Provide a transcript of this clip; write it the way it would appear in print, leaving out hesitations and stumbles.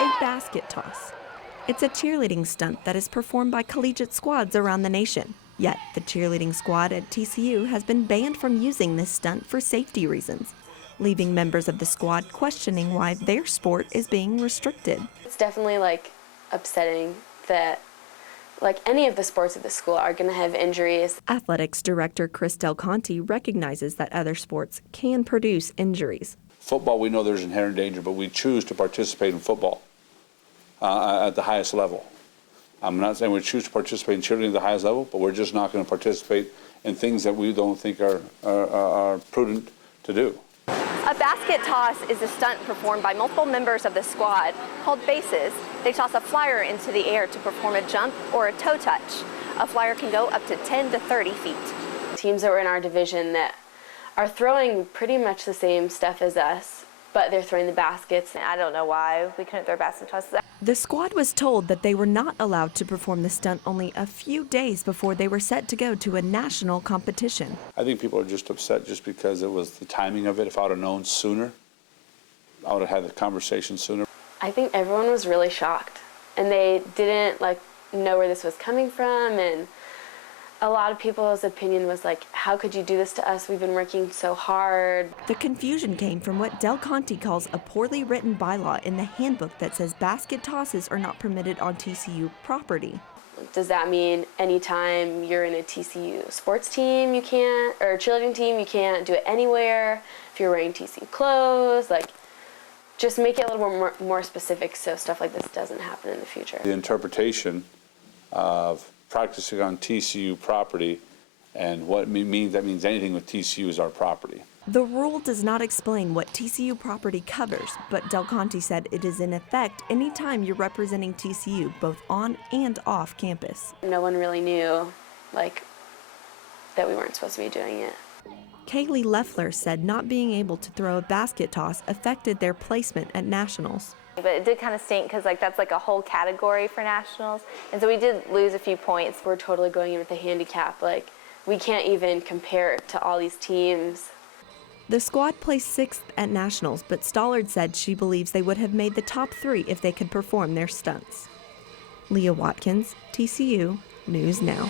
a basket toss. It's a cheerleading stunt that is performed by collegiate squads around the nation. Yet, the cheerleading squad at TCU has been banned from using this stunt for safety reasons, leaving members of the squad questioning why their sport is being restricted. It's definitely upsetting that any of the sports at the school are going to have injuries. Athletics director Chris Del Conte recognizes that other sports can produce injuries. Football, we know there's inherent danger, but we choose to participate in football at the highest level. I'm not saying we choose to participate in cheerleading at the highest level, but we're just not going to participate in things that we don't think are prudent to do. A basket toss is a stunt performed by multiple members of the squad called bases. They toss a flyer into the air to perform a jump or a toe touch. A flyer can go up to 10 to 30 feet. Teams that were in our division that are throwing pretty much the same stuff as us, but they're throwing the baskets. I don't know why we couldn't throw basket tosses. The squad was told that they were not allowed to perform the stunt only a few days before they were set to go to a national competition. I think people are just upset just because it was the timing of it. If I would have known sooner, I would have had the conversation sooner. I think everyone was really shocked, and they didn't know where this was coming from, and a lot of people's opinion was how could you do this to us? We've been working so hard. The confusion came from what Del Conte calls a poorly written bylaw in the handbook that says basket tosses are not permitted on TCU property. Does that mean anytime you're in a TCU sports team you can't, or cheerleading team, you can't do it anywhere? If you're wearing TCU clothes, just make it a little more specific so stuff like this doesn't happen in the future. The interpretation of practicing on TCU property and what that means anything with TCU is our property. The rule does not explain what TCU property covers, but Del Conte said it is in effect anytime you're representing TCU both on and off campus. No one really knew that we weren't supposed to be doing it. Kaylee Leffler said not being able to throw a basket toss affected their placement at nationals. But it did kind of stink because that's a whole category for nationals. And so we did lose a few points. We're totally going in with a handicap. We can't even compare to all these teams. The squad placed 6th at nationals, but Stollard said she believes they would have made the top 3 if they could perform their stunts. Leah Watkins, TCU News Now.